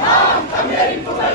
நாம் தமிழரின் புகழ்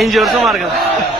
Yayıncı hırsım arkadaşlar.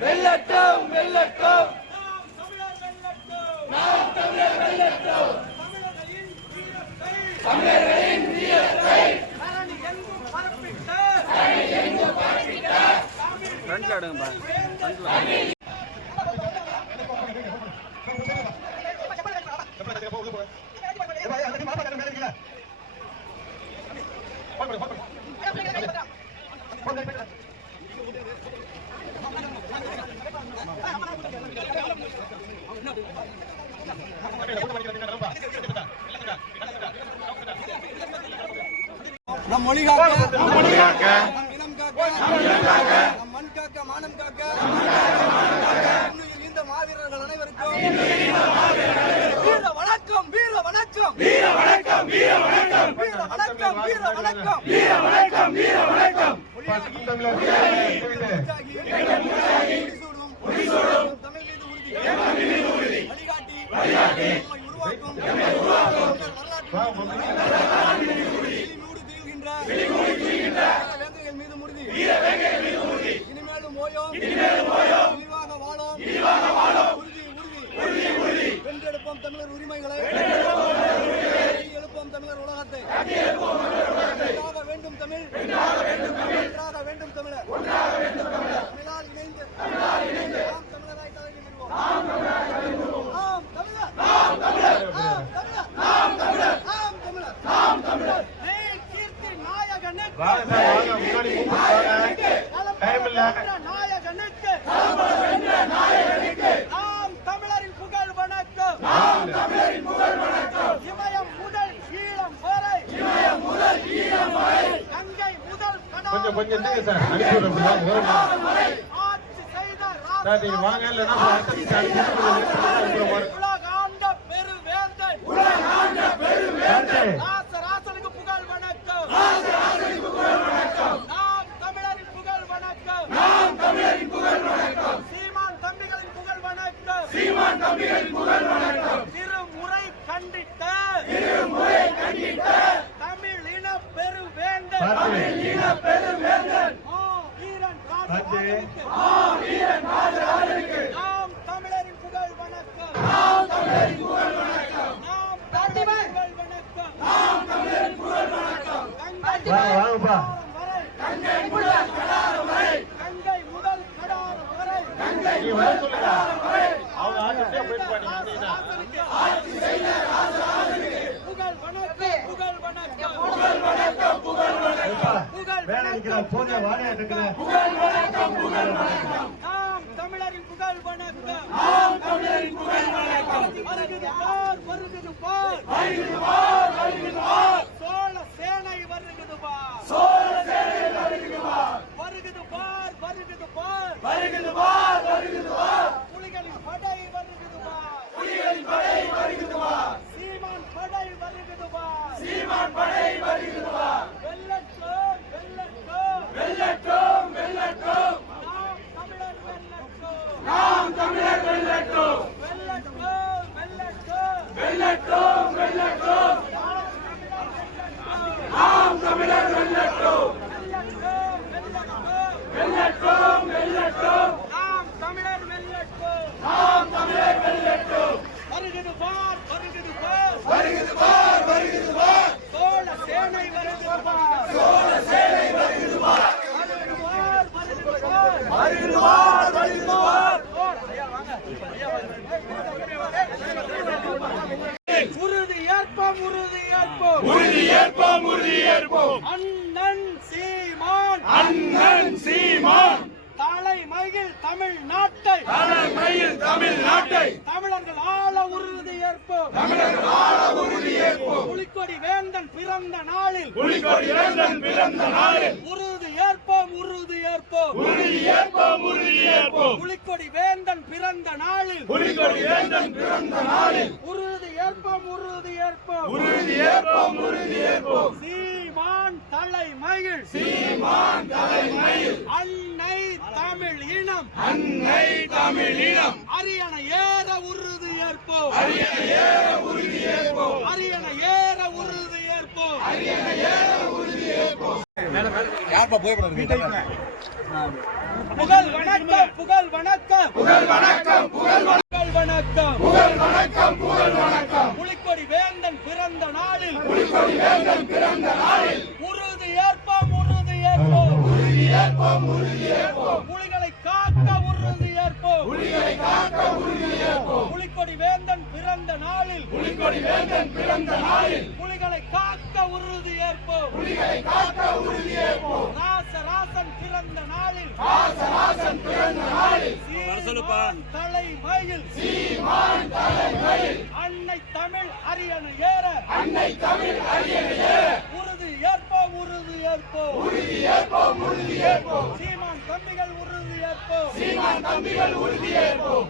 வெல்லட்டும் வெல்லட்டும். நாம் தமிழர் வெல்லட்டும். தமிழர்களின் வீரத்தை. தரணி எங்கும் பரப்பிட்ட. ஃப்ரண்ட்ல எடுங்க நம் மொழி காக்க நம் இனம் காக்க நம் மண் காக்க மானம் காக்க இந்த மாவீரர்கள் அனைவருக்கும் வணக்கம் வீர வணக்கம். வீர வணக்கம் வீர வணக்கம். வீர வணக்கம் வீர வணக்கம் வீர வணக்கம் வீர வணக்கம். ஒளியாகி ஒளியாகி ஒளிசூடும் ஒளிசூடும் நாயகனுக்கு நாயகனுக்கு நாம் தமிழரின் புகழ் வணக்கம் நாம் தமிழரின் புகழ் வணக்கம் இமயம் முதல் ஈழம் வரை இமயம் முதல் ஈழம் வரை கங்கை முதல் கொஞ்சம் கொஞ்சம் இருங்க சார் அனுப்பி விடுறோம் ஆட்சி செய்த சார் நீங்க வாங்க இல்லைன்னா அடுத்த அனுப்பி உலகாண்ட பெருவேந்தன். உலகாண்ட பெருவேந்தன் ராசராசனுக்கு புகழ் வணக்கம் ராசராசனுக்கு புகழ் வணக்கம் நாம் தமிழரின் புகழ் வணக்கம் நாம் தமிழரின் புகழ் வணக்கம் சீமான் தம்பிகளின் புகழ் வணக்கம் சீமான் திருமுறை கண்டித்த தமிழ் இன பெருவேந்தன் மா ராஜராஜனுக்கு நாம் தமிழரின் புகழ் வணக்கம். நாம் தமிழரின் புகழ் வணக்கம். கங்கை வாங்க, வாங்கப்பா. கடாரம் வரை. கங்கை முதல் கடாரம் வரை. நீ வர சொல்லுங்க அவங்க ஆட்சியே போயிட்டு பாருங்க புகழ் வணக்கம். புகழ் வணக்கம். புகழ் வணக்கம். புகழ் வணக்கம். புகழ் வேலை நிக்கிற போதிய வாழையா இருக்கிறேன் நாம் தமிழரின் புகழ் வணக்கம். நாம் தமிழரின் புகழ் வணக்கம். வருகிறது பார் வருகிறது பார். வருகிறது பார் வருகிறது பார். சோழ சேனை வருகிறது பார். சோழ சேனை வருகிறது பார். வருகிறது பார் வருகிறது பார். வருகிறது பார் வருகிறது பார் புலிகளின் படை வருகிறது பார் புலிகளின் படை வருகிறது பார் சீமான் படை வருகிறது பார் சீமான் படை வருகிறது பார் வெல்லட்டும் வெல்லட்டும் வெல்லட்டும் வெல்லட்டும் நாம் தமிழர் வெல்லட்டும் நாம் தமிழர் வெல்லட்டும் வெல்லட்டும் வெல்லட்டும் வெல்லட்டும் வெல்லட்டும் நாம் தமிழர் வெல்லட்டும் வெல்லட்டும் வெல்லட்டும் வெல்லட்டும் நாம் தமிழர் வெல்லட்டும் நாம் தமிழர் வெல்லட்டும் வருகிறது பார் வருகிறது பார் வருகிறது பார் வருகிறது பார் சோழ சேனை வருகிறது பார் சோழ சேனை வருகிறது பார் வருகிறது பார் வருகிறது பார் வருகிறது பார் வருகிறது பார் ஐயா வாங்க ஐயா உறுதி ஏற்போம் உறுதி ஏற்போம் உறுதி ஏற்போம் உறுதி ஏற்போம் அண்ணன் சீமான் அண்ணன் சீமான் தலைமையில் தமிழ்நாட்டை. தலைமையில் தமிழ்நாட்டை. தமிழர்கள் ஆள உறுதி ஏற்போம். தமிழர்கள் ஆள உறுதி ஏற்போம். புலிக்கொடி வேந்தன் பிறந்த நாளில். புலிகொடி இறந்தன் பிறந்த நாளில். உறுதி ஏற்போம் உறுதி ஏற்போம். உறுதி ஏற்போம் உறுதி ஏற்போம். புலிக்கொடி வேந்தன் பிறந்த நாளில். புலிகொடி இறந்தன் பிறந்த நாளில். உறுதி ஏற்போம் உறுதி ஏற்போம். உறுதி ஏற்போம் உறுதி ஏற்போம். சீமான் தலைமையில். சீமான் தலைமையில். அன்னை தமிழ் இனம். அன்னை தமிழ் இனம் அரியணை ஏற உறுதி ஏற்போம். அரியணை ஏற உறுதி ஏற்போம். அரியணை ஏற உறுதி ஏற்போம். புகழ் வணக்கம் புகழ் வணக்கம். புகழ் வணக்கம். பிறந்த நாளில் புலிகொடி வேந்தன் பிறந்த நாளில் புலிகளை காக்க உறுதி ஏற்போம். புலிகளை காக்க உறுதி ஏற்போம். ராசராசன் பிறந்த நாளில் ராசராசன் பிறந்த நாளில் சீமான் தலைமையில் சீமான் தலைமையில் அன்னை தமிழ் அரியணை ஏற அன்னை தமிழ் அரியணை ஏற உறுதி ஏற்போம் உறுதி ஏற்போம். உறுதி ஏற்போம் உறுதி ஏற்போம். சீமான் தம்பிகள் உறுதி ஏற்போம். சீமான் தம்பிகள் உறுதி ஏற்போம்.